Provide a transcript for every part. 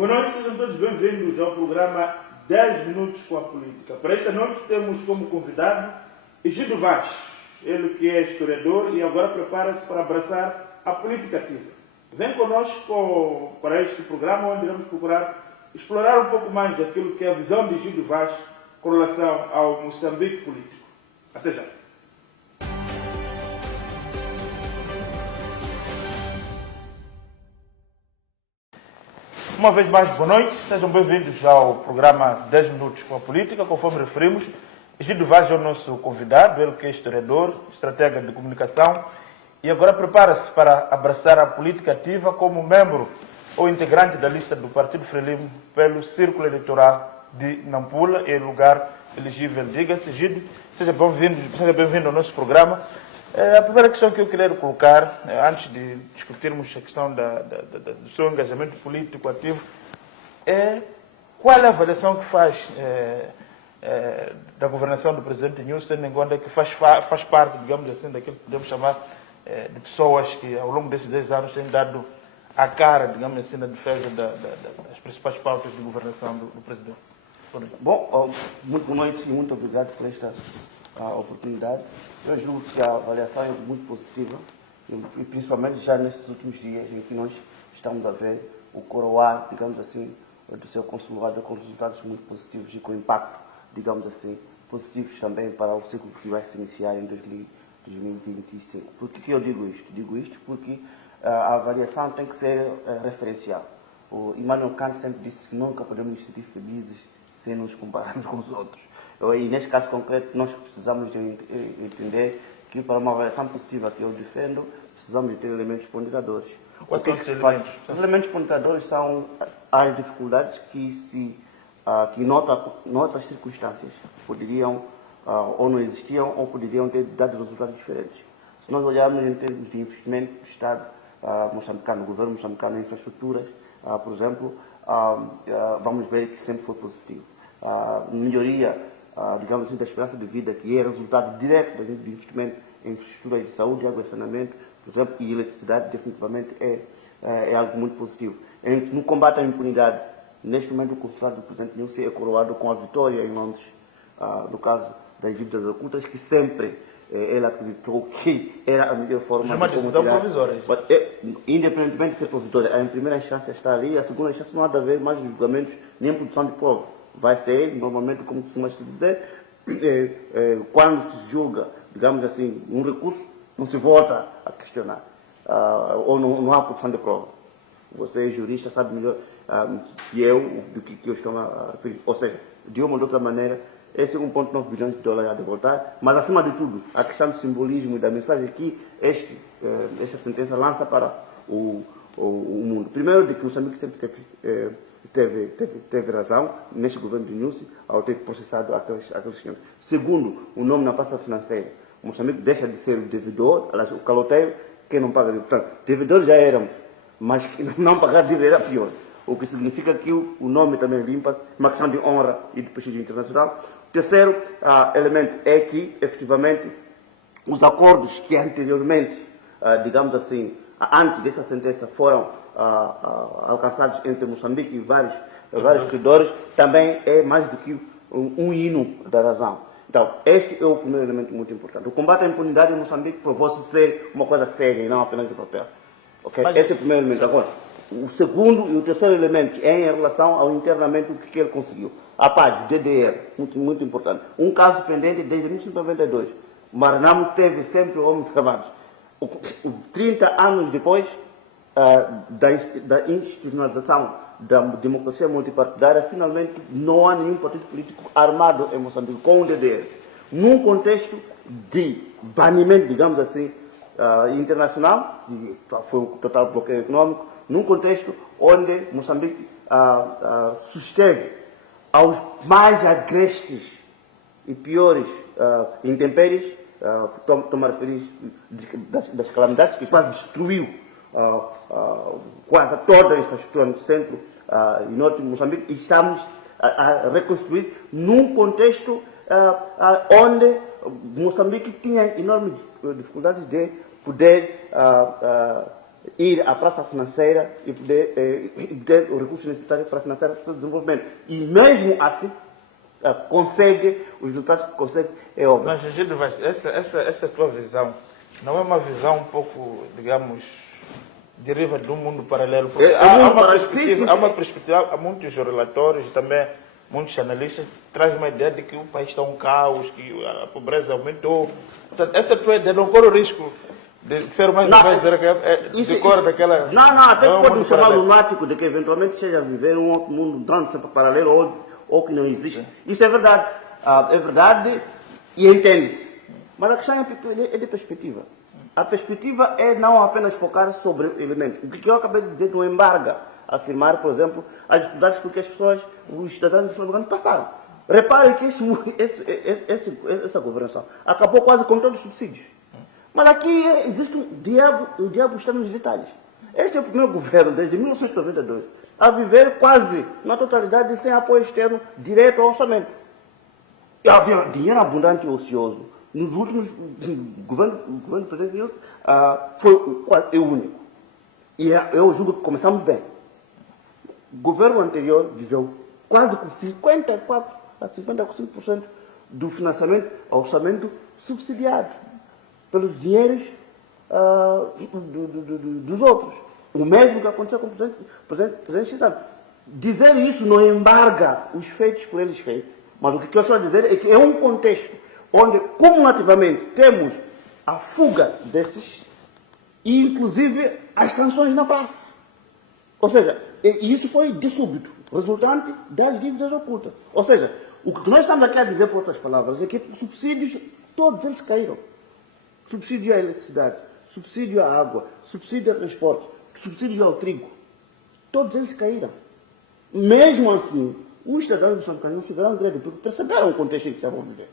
Boa noite, sejam todos bem-vindos ao programa 10 Minutos com a Política. Para esta noite temos como convidado Egídio Vaz, ele que é historiador e agora prepara-se para abraçar a política ativa. Vem conosco para este programa onde iremos procurar explorar um pouco mais daquilo que é a visão de Egídio Vaz com relação ao Moçambique político. Até já. Uma vez mais, boa noite, sejam bem-vindos ao programa 10 Minutos com a Política. Conforme referimos, Egídio Vaz é o nosso convidado, ele que é historiador, estratega de comunicação e agora prepara-se para abraçar a política ativa como membro ou integrante da lista do Partido Frelimo pelo Círculo Eleitoral de Nampula, em lugar elegível. Diga-se, Egídio, seja bem-vindo ao nosso programa. A primeira questão que eu queria colocar, antes de discutirmos a questão do seu engajamento político ativo, é qual é a avaliação que faz da governação do presidente Nunes, tendo em conta que faz parte, digamos assim, daquilo que podemos chamar de pessoas que ao longo desses 10 anos têm dado a cara, digamos assim, na defesa das principais pautas de governação do presidente. Bom, muito boa noite e muito obrigado por esta oportunidade. Eu julgo que a avaliação é muito positiva e principalmente já nesses últimos dias em que nós estamos a ver o coroar, digamos assim, do seu consulado com resultados muito positivos e com impacto, digamos assim, positivos também para o ciclo que vai se iniciar em 2025. Por que eu digo isto? Digo isto porque a avaliação tem que ser referencial. O Immanuel Kant sempre disse que nunca podemos nos sentir felizes sem nos compararmos com os outros. E neste caso concreto, nós precisamos de entender que para uma avaliação positiva que eu defendo, precisamos de ter elementos ponderadores. Quais são esses elementos? Os elementos ponderadores são as dificuldades que noutras circunstâncias poderiam ou não existiam ou poderiam ter dado resultados diferentes. Se nós olharmos em termos de investimento do Estado moçambicano, o governo moçambicano em infraestruturas, por exemplo, vamos ver que sempre foi positivo. Melhoria, digamos assim, da esperança de vida, que é resultado direto do investimento em infraestruturas de saúde, água e saneamento, por exemplo, e eletricidade, definitivamente é algo muito positivo. No combate à impunidade, neste momento o consulado do presidente Nunes é coroado com a vitória em Londres, no caso das dívidas ocultas, que sempre ele acreditou que era a melhor forma de uma decisão provisória. Independentemente de ser provisória, a primeira instância está ali, a segunda instância não há de haver mais julgamentos nem produção de prova. Vai ser, normalmente, como costuma se dizer, quando se julga, digamos assim, um recurso, não se volta a questionar, ou não há produção de prova. Você é jurista, sabe melhor que eu do que eu estou a referir. Ou seja, de uma ou de outra maneira, esse 1,9 bilhões de dólares há de voltar, mas acima de tudo, a questão do simbolismo e da mensagem que esta sentença lança para o mundo. Primeiro, de que Moçambique sempre teve razão neste governo de Nunes ao ter processado aqueles senhores. Segundo, o nome na pasta financeira. O Moçambique deixa de ser o devedor, aliás, o caloteiro, quem não paga dívida. Portanto, devedores já éramos, mas não pagar dívida era pior. O que significa que o nome também limpa, uma questão de honra e de prestígio internacional. O terceiro elemento é que, efetivamente, os acordos que anteriormente, digamos assim, antes dessa sentença foram alcançados entre Moçambique e vários credores, também é mais do que um hino da razão. Então, este é o primeiro elemento muito importante. O combate à impunidade em Moçambique provou-se ser uma coisa séria e não apenas de papel. Okay? Esse é o primeiro elemento. Agora, o segundo e o terceiro elemento é em relação ao internamento, o que ele conseguiu. A paz, DDR, muito, muito importante. Um caso pendente desde 1992. Maranhão teve sempre homens armados. 30 anos depois da institucionalização da democracia multipartidária, finalmente não há nenhum partido político armado em Moçambique, com o DDR. Num contexto de banimento, digamos assim, internacional, que foi o total bloqueio econômico, num contexto onde Moçambique susteve aos mais agrestes e piores intempéries, estou a referir das calamidades, que quase destruiu quase toda a infraestrutura no centro e norte de Moçambique, e estamos a reconstruir num contexto onde Moçambique tinha enormes dificuldades de poder ir à praça financeira e poder ter os recursos necessários para financiar o seu desenvolvimento. E mesmo assim, consegue, os resultados que consegue é obra. Mas, Gildo Vaz, essa tua visão não é uma visão um pouco, digamos, deriva de um mundo paralelo? Porque há uma perspectiva, há muitos relatórios e também muitos analistas trazem uma ideia de que o país está um caos, que a pobreza aumentou. Portanto, essa tua ideia não corre o risco de ser mais decora daquela... Não, até pode me chamar lunático de que eventualmente seja viver um outro mundo grande, sempre paralelo ou que não existe. Isso é verdade. É verdade e entende-se. Mas a questão é de perspectiva. A perspectiva é não apenas focar sobre elementos. O que eu acabei de dizer não embarga afirmar, por exemplo, as dificuldades porque as pessoas, os cidadãos moçambicanos passaram. Reparem que essa governação acabou quase com todos os subsídios. Mas aqui existe o diabo está nos detalhes. Este é o primeiro governo, desde 1992, a viver quase na totalidade sem apoio externo direto ao orçamento. E havia dinheiro abundante e ocioso. Nos últimos, o governo do presidente Nilson foi quase o único. E eu julgo que começamos bem. O governo anterior viveu quase com 54% a 55% do financiamento ao orçamento subsidiado pelos dinheiros dos outros. O mesmo que aconteceu com o presidente Chissano. Dizer isso não embarga os feitos por eles feitos. Mas o que eu estou a dizer é que é um contexto onde, cumulativamente, temos a fuga desses e, inclusive, as sanções na praça. Ou seja, isso foi de súbito, resultante das dívidas ocultas. Ou seja, o que nós estamos aqui a dizer, por outras palavras, é que os subsídios, todos eles caíram. Subsídio à eletricidade, subsídio à água, subsídio a transporte, subsídio ao trigo. Todos eles caíram. Mesmo assim, os cidadãos moçambicanos fizeram greve, porque perceberam o contexto em que estavam vivendo.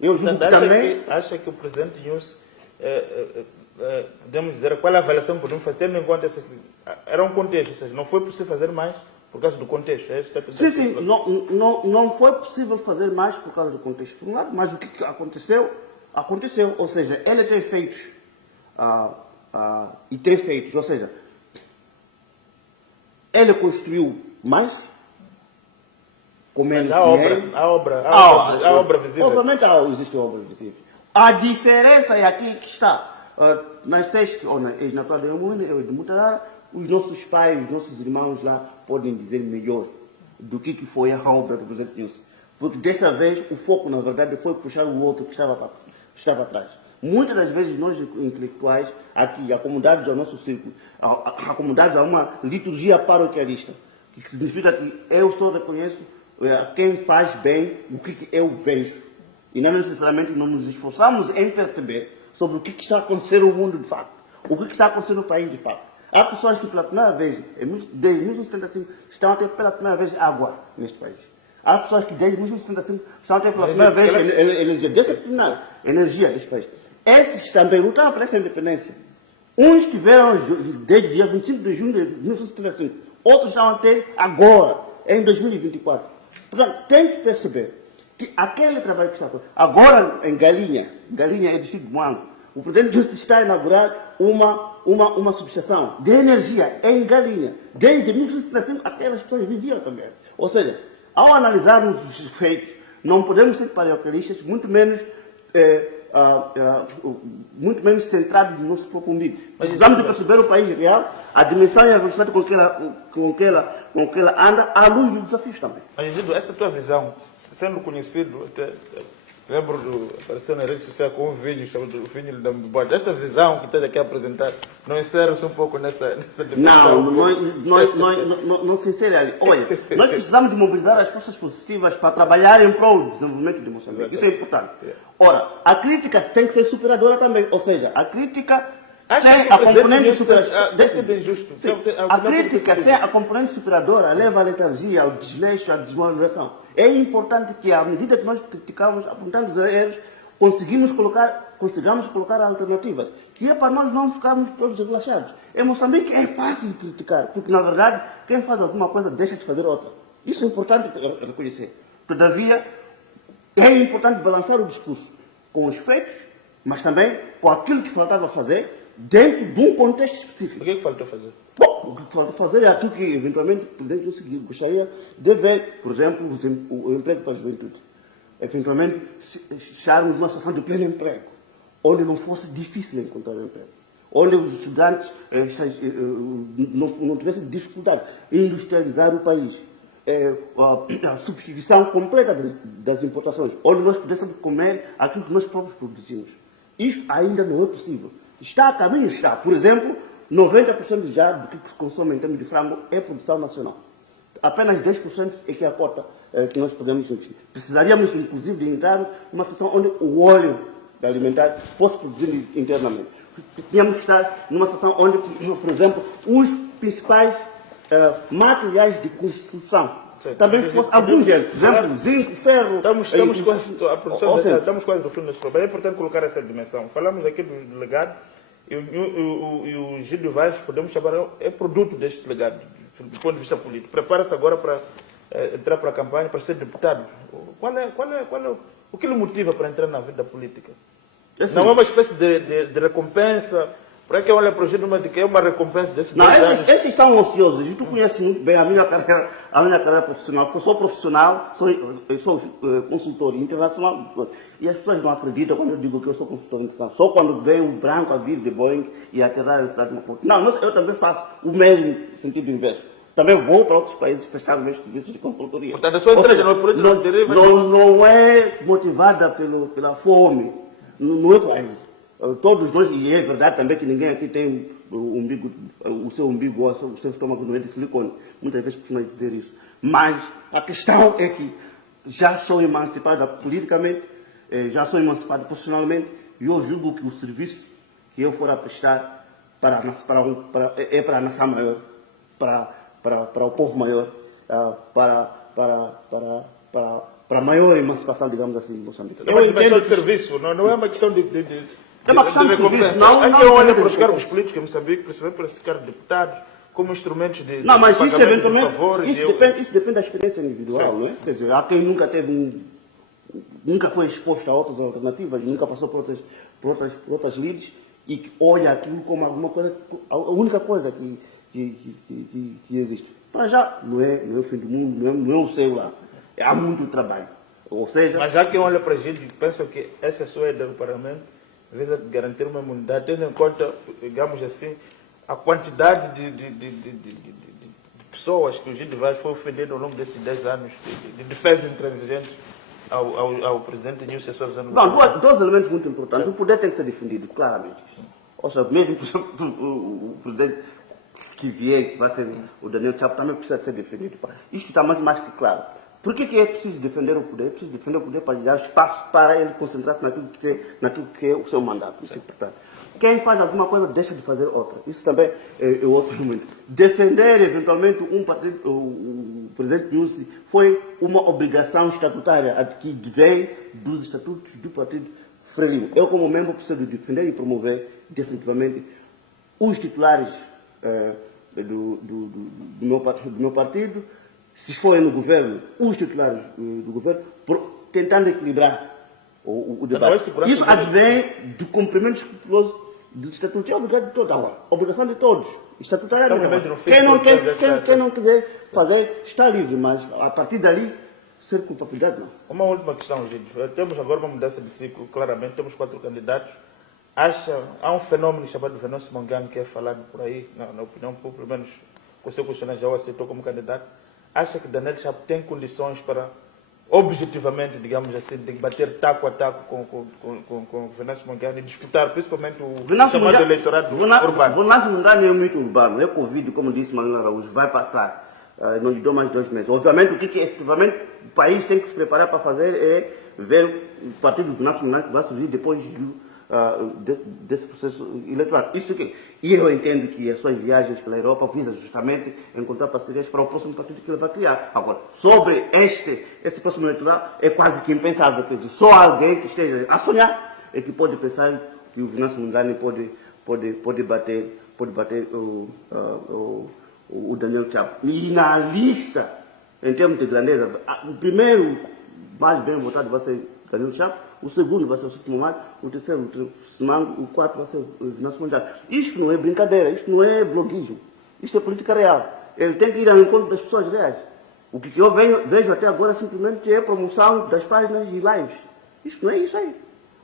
Eu julgo que também... Acha que o presidente News, podemos dizer, qual é a avaliação que podemos fazer, tendo em conta era um contexto, ou seja, não foi possível fazer mais por causa do contexto. Sim, não foi possível fazer mais por causa do contexto, por um lado, mas o que aconteceu, ou seja, ele tem feitos e tem feitos, ou seja, ele construiu mais, com menos dinheiro. A obra visível. Obviamente existe obra visível. A diferença é aqui que está. Nas SESC, ou na ex-natural de Amuna, de Mutarara, os nossos pais, os nossos irmãos lá podem dizer melhor do que foi a obra do presidente Nilson. Porque desta vez o foco, na verdade, foi puxar o outro que estava atrás. Muitas das vezes nós intelectuais, aqui, acomodados ao nosso círculo, acomodados a uma liturgia paroquialista, que significa que eu só reconheço quem faz bem o que eu vejo. E não necessariamente não nos esforçamos em perceber sobre o que está acontecendo no mundo de fato, o que está acontecendo no país de fato. Há pessoas que pela primeira vez, desde 1975, estão a ter pela primeira vez água neste país. Há pessoas que desde 1975 estão a ter pela primeira vez energia neste país. Esses também lutaram por essa independência. Uns tiveram desde dia 25 de junho de 1975, outros estão a ter agora, em 2024. Portanto, tem que perceber que aquele trabalho que está acontecendo, agora em Galinha é distrito de Mwanza, o presidente Justo está a inaugurar uma subestação de energia em Galinha. Desde 1975, aquelas pessoas viviam também. Ou seja, ao analisarmos os feitos, não podemos ser paroquialistas, muito menos centrados no nosso próprio umbigo. Precisamos de perceber o país real, a dimensão e a velocidade com que ela anda, à luz dos desafios também. Mas, Gido, essa tua visão, sendo conhecido, até lembro apareceu na rede social com um vinho, chamado o vinho da Mbibode. Essa visão que estás aqui a apresentar, não insere-se um pouco nessa dimensão? Não se insere ali. Olha, nós precisamos de mobilizar as forças positivas para trabalhar em prol do desenvolvimento de Moçambique. Isso é importante. Ora, a crítica tem que ser superadora também. Ou seja, a crítica sem a componente superadora... A crítica sem a componente superadora leva à letargia, ao desleixo, à desmoralização. É importante que, à medida que nós criticamos, apontando os erros, consigamos colocar alternativas, que é para nós não ficarmos todos relaxados. Em Moçambique é fácil de criticar, porque, na verdade, quem faz alguma coisa deixa de fazer outra. Isso é importante reconhecer. Todavia, é importante balançar o discurso com os feitos, mas também com aquilo que faltava fazer, dentro de um contexto específico. O que é que faltou fazer? Bom, o que falta fazer é aquilo que, eventualmente, o Presidente do seguinte gostaria de ver, por exemplo, o emprego para a juventude. Eventualmente, chegarmos numa situação de pleno emprego, onde não fosse difícil encontrar emprego, onde os estudantes não tivessem dificuldade em industrializar o país, a substituição completa das importações, onde nós pudéssemos comer aquilo que nós próprios produzimos. Isso ainda não é possível. Está a caminho, está. Por exemplo, 90% já do que se consome em termos de frango é produção nacional. Apenas 10% é que é a cota que nós podemos investir. Precisaríamos, inclusive, de entrarmos numa situação onde o óleo alimentar fosse produzido internamente. Tínhamos que estar numa situação onde, por exemplo, os principais materiais de construção também fossem abrangentes. Por exemplo, zinco, ferro... Estamos quase no fim deste problema. É importante colocar essa dimensão. Falamos aqui do legado e o Gílio Vaz, podemos chamar, é produto deste legado, do ponto de vista político. Prepara-se agora para entrar para a campanha, para ser deputado. O que lhe motiva para entrar na vida política? Assim, não é uma espécie de recompensa? Para que olha para o Gílio de que é uma recompensa desses não, esses são ociosos. E tu conheces muito bem a minha carreira profissional. Eu sou profissional, sou consultor internacional. E as pessoas não acreditam quando eu digo que eu sou consultor internacional. Só quando vem um branco a vir de Boeing e aterrar na cidade de Maputo. Não, eu também faço o mesmo sentido inverso. Também vou para outros países prestar os meus serviços de consultoria. Portanto, a sua entrega não é motivada pela fome. Não é por aí. Todos nós, e é verdade também que ninguém aqui tem o seu umbigo, o seu estômago não é de silicone. Muitas vezes costuma dizer isso. Mas a questão é que já sou emancipado politicamente, já sou emancipado profissionalmente, e eu julgo que o serviço que eu for a prestar é para a nação maior, para o povo maior, para a maior emancipação, digamos assim, de Moçambique. É uma questão de serviço, não é uma questão de é uma questão de recompensa. Aqui eu olho para os cargos políticos em Moçambique, principalmente para esses cargos de deputados, como instrumentos de não, mas isso eventualmente, favores. Isso depende da experiência individual, não é? Quer dizer, há quem nunca nunca foi exposto a outras alternativas, nunca passou por outras lides e que olha aquilo como alguma coisa, a única coisa que existe. Para já, não é o fim do mundo, não é o céu lá. Há muito trabalho. Ou seja... Mas já quem olha para a gente pensa que essa é a sua ideia do Parlamento, visa garantir uma imunidade, tendo em conta, digamos assim, a quantidade de pessoas que o Gílio Vaz foi ofendido ao longo desses 10 anos de defesa intransigente ao presidente Nilson Sousa. Não, dois elementos muito importantes. O poder tem que ser defendido, claramente. Ou seja, mesmo, por exemplo, o presidente que vier, que vai ser o Daniel Chapo, também precisa ser defendido. Isto está muito mais que claro. Por que é preciso defender o poder? É preciso defender o poder para lhe dar espaço para ele concentrar-se naquilo que é o seu mandato. Isso é importante. Quem faz alguma coisa deixa de fazer outra. Isso também é outro momento. Defender, eventualmente, um partido, o presidente Nilson, foi uma obrigação estatutária que vem dos estatutos do partido Frelimo. Eu, como membro, preciso defender e promover, definitivamente, os titulares do meu partido, se forem no governo, os titulares do governo, tentando equilibrar o debate. Isso advém do cumprimento escrupuloso do estatuto. É obrigação de todos agora. Obrigação de todos. Estatutariamente. Quem não quiser fazer, está livre, mas a partir dali, ser culpabilidade não. Uma última questão, Gílio. Temos agora uma mudança de ciclo, claramente. Temos 4 candidatos. Há um fenômeno chamado Venâncio Mondlane que é falado por aí, na opinião pública, pelo menos o seu questionário já o aceitou como candidato. Acha que Daniel Chapo tem condições para, objetivamente, digamos assim, de bater taco a taco com o Venâncio Mondlane e disputar principalmente o chamado eleitorado urbano? Venâncio Mondlane é um mito urbano. É Covid, como disse Manuel Araújo, vai passar. Não lhe dou mais 2 meses. Obviamente, o que efetivamente o país tem que se preparar para fazer é ver o partido do Venâncio Mondlane que vai surgir depois desse processo eleitoral. Isso que e eu entendo que as suas viagens pela Europa visam justamente encontrar parcerias para o próximo partido que ele vai criar. Agora, sobre esse próximo eleitoral, é quase que impensável. Quer dizer, só alguém que esteja a sonhar é que pode pensar que o Venâncio Mondlane pode bater o Daniel Chapo. E na lista, em termos de grandeza, o primeiro mais bem votado vai ser Danilo Chapo, o segundo vai ser o Sútimo Mato, o terceiro o Simango, o quarto vai ser o Venâncio Mondlane. Isto não é brincadeira, isto não é bloguismo, isto é política real. Ele tem que ir ao encontro das pessoas reais. O que eu vejo até agora simplesmente é a promoção das páginas e lives. Isto não é isso aí.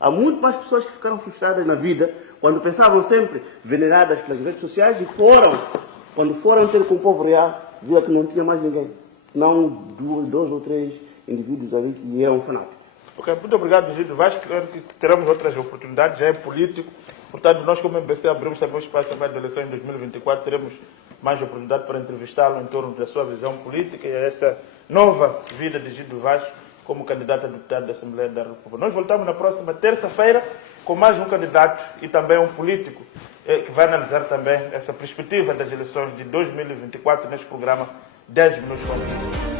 Há muito mais pessoas que ficaram frustradas na vida quando pensavam sempre veneradas pelas redes sociais e quando foram ter com o povo real, viram que não tinha mais ninguém. Senão dois ou três indivíduos ali que eram fanáticos. Ok, muito obrigado, Egídio Vaz. Claro que teremos outras oportunidades, já é político. Portanto, nós como MBC abrimos também o espaço também de eleição em 2024. Teremos mais oportunidade para entrevistá-lo em torno da sua visão política e a esta nova vida de Egídio Vaz como candidato a deputado da Assembleia da República. Nós voltamos na próxima terça-feira com mais um candidato e também um político que vai analisar também essa perspectiva das eleições de 2024 neste programa 10 Minutos com a Política.